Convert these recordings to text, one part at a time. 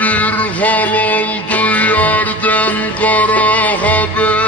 bir hal oldu yerden kara haber.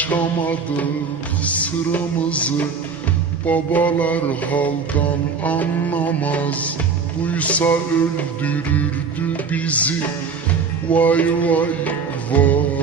Açamadık sıramızı Babalar haldan anlamaz. Duysa öldürürdü bizi. Vay vay vay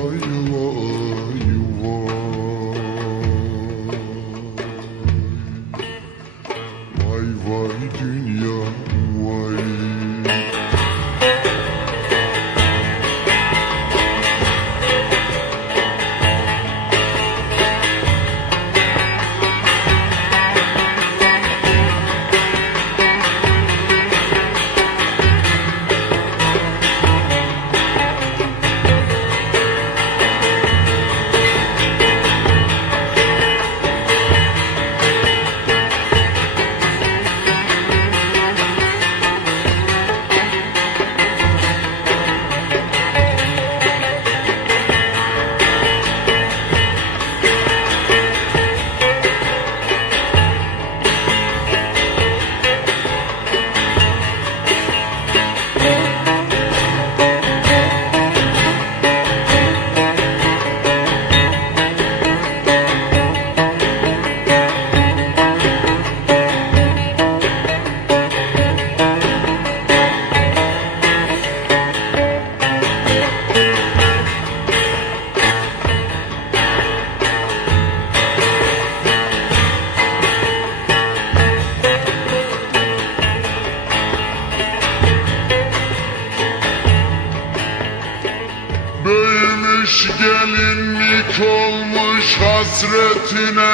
Büyümüş gelinlik olmuş hasretine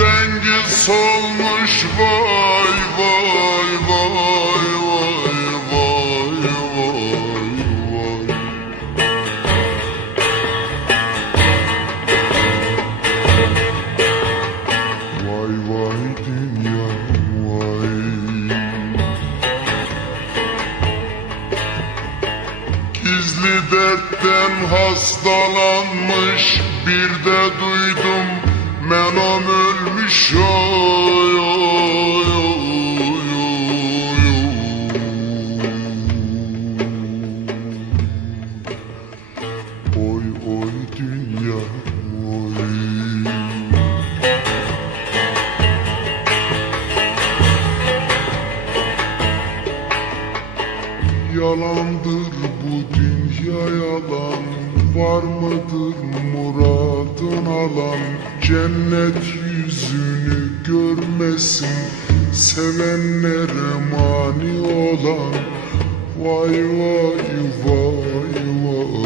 rengi solmuş. Vay vay vay Yalandır bu dünya yalan Var mıdır muradın alan? Cennet yüzünü görmesin. Sevenlere mani olan. Vay vay vay vay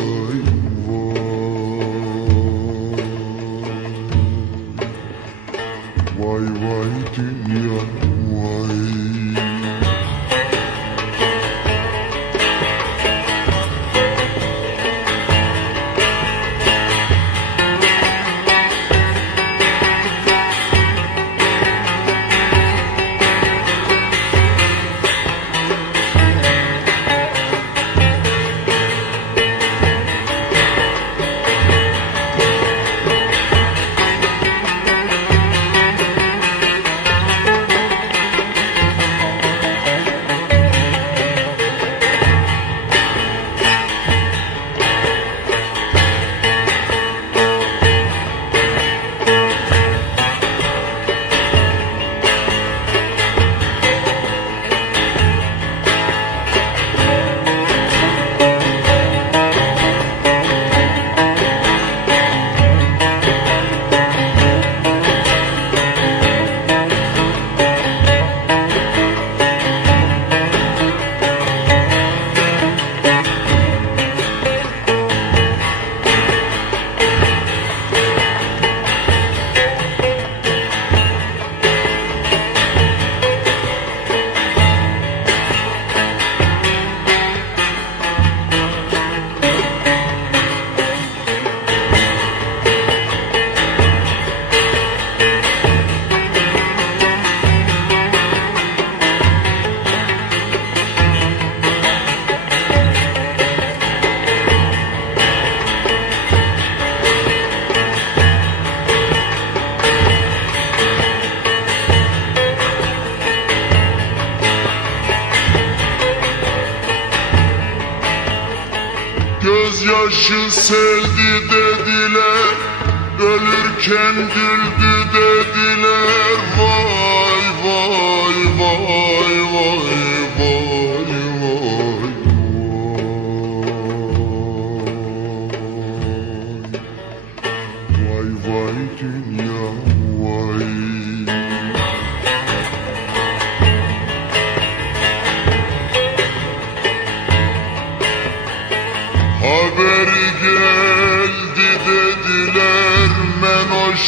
diken güldü.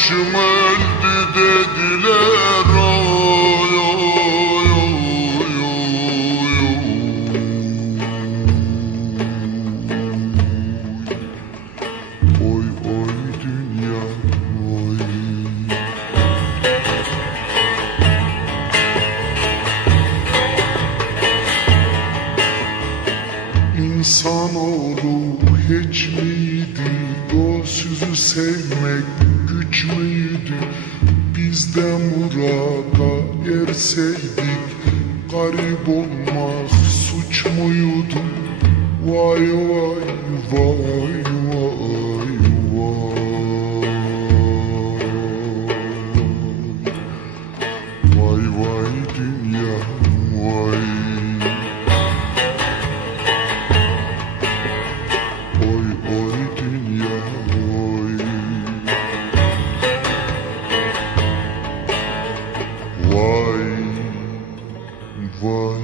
you sizi sevmek güç müydü biz de murada erseydik garip olmak suç muydu? Vay vay vay why